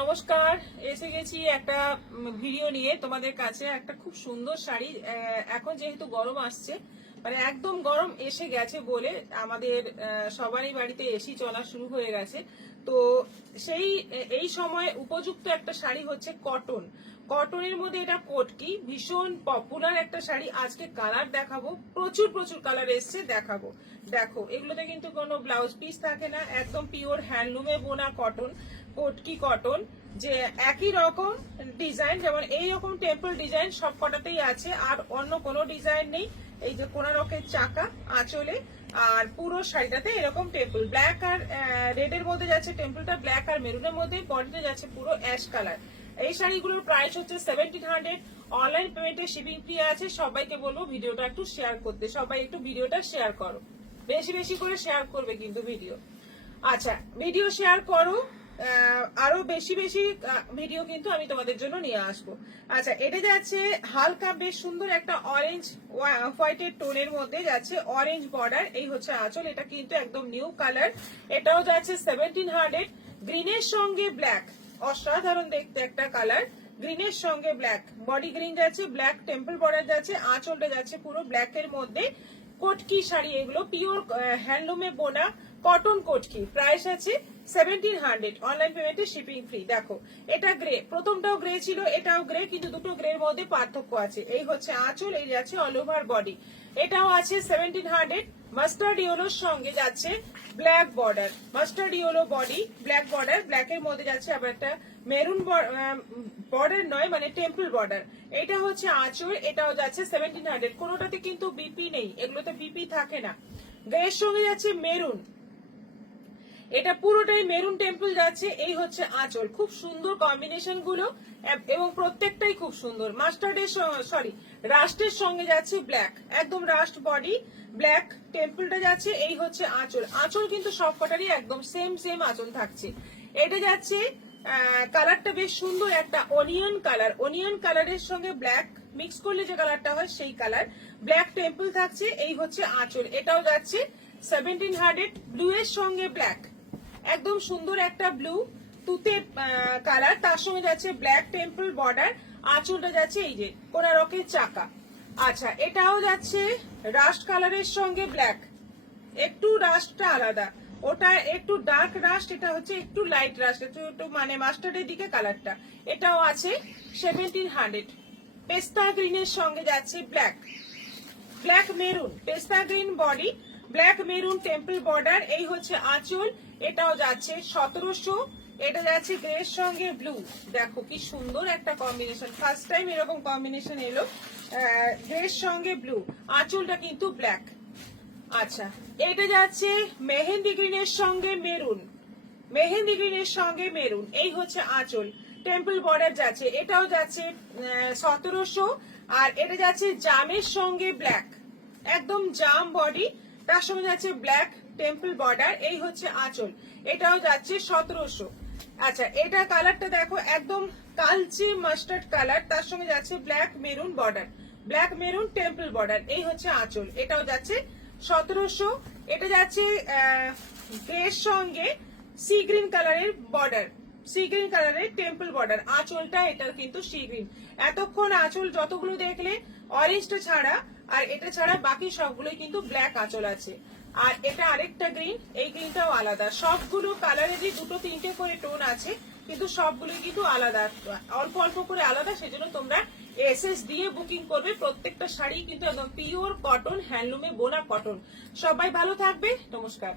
নমস্কার। এসে গেছি একটা ভিডিও নিয়ে তোমাদের কাছে। একটা খুব সুন্দর শাড়ি, এখন যেহেতু গরম আসছে, মানে একদম গরম এসে গেছে বলে আমাদের সবারই বাড়িতে এসি চলা শুরু হয়ে গেছে। তো সেই এই সময় উপযুক্ত একটা শাড়ি হচ্ছে কটন। কটনের মধ্যে এটা কোটকি, ভীষণ পপুলার একটা শাড়ি। আজকে কালার দেখাবো, প্রচুর প্রচুর কালার এসছে, দেখাবো। দেখো, এগুলোতে কিন্তু কোনো ব্লাউজ পিস থাকে না, একদম পিওর হ্যান্ডলুমে বোনা কটন, কোটকি কটন। যে একই রকম ডিজাইন, যেমন এইরকম টেম্পল ডিজাইন সব কটাতেই আছে, আর অন্য কোনো ডিজাইন নেই। এই যে কোনারকের চাকা আঁচলে, আর পুরো শাড়িটাতে এরকম টেম্পল, ব্ল্যাক আর রেড এর মধ্যে যাচ্ছে টেম্পলটা, ব্ল্যাক আর মেরুনের মধ্যে, বডিতে যাচ্ছে পুরো অ্যাশ কালার। এই শাড়িগুলোর প্রাইস হচ্ছে 1700। অনলাইন পেমেন্টে শিপিং ফ্রি আছে। সবাইকে বলবো ভিডিওটা একটু শেয়ার করতে, সবাই একটু ভিডিওটা শেয়ার করো, বেশি বেশি করে শেয়ার করবে কিন্তু ভিডিও। আচ্ছা, ভিডিও শেয়ার করো, আরো বেশি বেশি ভিডিও কিন্তু আমি তোমাদের জন্য নিয়ে আসবো। আচ্ছা, এটা যাচ্ছে হালকা বেশ সুন্দর একটা অরেঞ্জ হোয়াইটের টোনের মধ্যে যাচ্ছে, অরেঞ্জ বর্ডার। এই হচ্ছে আঁচল, এটা কিন্তু একদম নিউ কালার। এটাও যাচ্ছে 1700। গ্রিনের সঙ্গে ব্ল্যাক, অসাধারণ দেখতে একটা কালার। গ্রিনের সঙ্গে ব্ল্যাক, বডি গ্রিন যাচ্ছে, ব্ল্যাক টেম্পল বর্ডার যাচ্ছে, আঁচলটা যাচ্ছে পুরো ব্ল্যাক এর মধ্যে। কোটকি শাড়ি, এগুলো পিওর হ্যান্ডলুমে বোনা কটন কোটকি। প্রাইস আছে 1700। অনলাইন পেমেন্টে শিপিং ফ্রি। দেখো, এটা গ্রে, প্রথমটাও গ্রে ছিল, এটাও গ্রে, কিন্তু দুটো গ্রের মধ্যে পার্থক্য আছে। এই হচ্ছে আঁচল, এই যাচ্ছে অল ওভার বডি। এটাও আছে 1700। মাস্টার্ড ইয়েলোর সঙ্গে যাচ্ছে black border, mustard yellow body, black border, black এর মধ্যে যাচ্ছে আবার একটা মেরুন বর্ডার, নয় মানে টেম্পল বর্ডার। এটা হচ্ছে আঁচল, এটাও যাচ্ছে 1700। কোনোটাতে কিন্তু বিপি নেই, এগুলোতে বিপি থাকে না। গ্রের সঙ্গে যাচ্ছে মেরুন, এটা পুরোটাই মেরুন টেম্পল যাচ্ছে। এই হচ্ছে আঁচল, খুব সুন্দর কম্বিনেশন গুলো, এবং প্রত্যেকটাই খুব সুন্দর। মাস্টার্ডের রাস্টের সঙ্গে যাচ্ছে ব্ল্যাক, একদম রাস্ট বডি, ব্ল্যাক টেম্পলটা যাচ্ছে। এই হচ্ছে আঁচল, আঁচল কিন্তু সব কটারই একদম সেম সেম আঁচল থাকছে। এটা যাচ্ছে কালারটা বেশ সুন্দর, একটা অনিয়ন কালার, অনিয়ন কালারের সঙ্গে ব্ল্যাক মিক্স করলে যে কালারটা হয় সেই কালার, ব্ল্যাক টেম্পল থাকছে। এই হচ্ছে আঁচল, এটাও যাচ্ছে 1700। ব্লু এর সঙ্গে ব্ল্যাক, একদম সুন্দর একটা ব্লু তুতে কালার, তার সঙ্গে যাচ্ছে ব্ল্যাক টেম্পল বর্ডার, আঁচলটা যাচ্ছে এই যে কোনারকের চাকা। আচ্ছা, এটাও যাচ্ছে রাস্ট কালারের সঙ্গে ব্ল্যাক, একটু রাস্টটা আলাদা, ওটা একটু ডার্ক রাস্ট, এটা হচ্ছে একটু লাইট রাস্ট, একটু মানে মাস্টার্ডের দিকে কালারটা। এটাও আছে 1700। পেস্তা গ্রিনের সঙ্গে যাচ্ছে ব্ল্যাক, ব্ল্যাক মেরুন, পেস্তা green body, black maroon temple border. এই হচ্ছে আঁচল, এটাও যাচ্ছে 1700। এটা যাচ্ছে গ্রের সঙ্গে ব্লু, দেখো কি সুন্দর একটা কম্বিনেশন, ফার্স্ট টাইম এরকম কম্বিনেশন এলো, গ্রের সঙ্গে ব্লু, আঁচলটা কিন্তু ব্ল্যাক। আচ্ছা, এটা যাচ্ছে মেহেন্দি গ্রিনের সঙ্গে মেরুন, মেহেন্দি গ্রিনের সঙ্গে মেরুন। এই হচ্ছে আঁচল, টেম্পল বর্ডার যাচ্ছে, এটাও যাচ্ছে 1700। আর এটা যাচ্ছে জামের সঙ্গে ব্ল্যাক, একদম জাম বডি, তার সঙ্গে যাচ্ছে ব্ল্যাক টেম্পল বর্ডার। এই হচ্ছে আঁচল, এটাও যাচ্ছে 1700। আচ্ছা, এটা কালারটা দেখো, একদম কালচে মাস্টার্ড কালার, তার সঙ্গে যাচ্ছে black maroon border, black maroon temple border. এই হচ্ছে আঁচল, এটাও যাচ্ছে 1700। এটা যাচ্ছে গ্রের সঙ্গে সি গ্রিন কালারের বর্ডার, সি গ্রিন কালারের টেম্পল বর্ডার, আঁচলটা এটার কিন্তু সি গ্রিন। এতক্ষণ আঁচল যতগুলো দেখলে অরেঞ্জটা ছাড়া আর এটা ছাড়া বাকি সবগুলোই কিন্তু ব্ল্যাক আঁচল আছে। আর এটা আরেকটা গ্রিন, এই গ্রিনটাও আলাদা। সবগুলো কালারেরই দুটো তিনটে করে টোন আছে, কিন্তু সবগুলোই কিন্তু আলাদা, অল্প অল্প করে আলাদা। সেজন্য তোমরা এসএস দিয়ে বুকিং করবে। প্রত্যেকটা শাড়ি কিন্তু একদম পিওর কটন, হ্যান্ডলুমে বোনা কটন। সবাই ভালো থাকবে, নমস্কার।